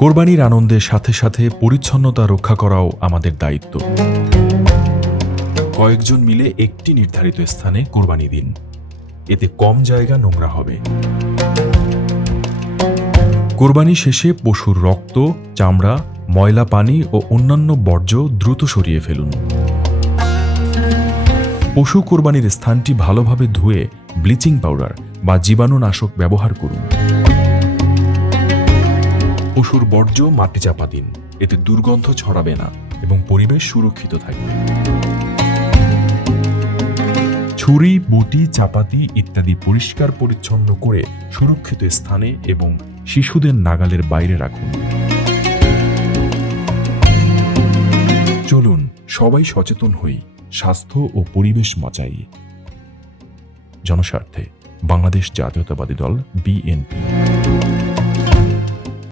কোরবানির আনন্দের সাথে সাথে পরিচ্ছন্নতা রক্ষা করাও আমাদের দায়িত্ব। কয়েকজন মিলে একটি নির্ধারিত স্থানে কোরবানি দিন, এতে কম জায়গা নোংরা হবে। কোরবানি শেষে পশুর রক্ত, চামড়া, ময়লা পানি ও অন্যান্য বর্জ্য দ্রুত সরিয়ে ফেলুন। পশু কোরবানির স্থানটি ভালোভাবে ধুয়ে ব্লিচিং পাউডার বা জীবাণুনাশক ব্যবহার করুন। পশুর বর্জ্য মাটি চাপা দিন, এতে দুর্গন্ধ ছড়াবে না এবং পরিবেশ সুরক্ষিত থাকবে। ছুরি, বটি, চাপাতি ইত্যাদি পরিষ্কার পরিচ্ছন্ন করে সুরক্ষিত স্থানে এবং শিশুদের নাগালের বাইরে রাখুন। চলুন সবাই সচেতন হই, স্বাস্থ্য ও পরিবেশ বাঁচাই। জনস্বার্থে বাংলাদেশ জাতীয়তাবাদী দল, বিএনপি।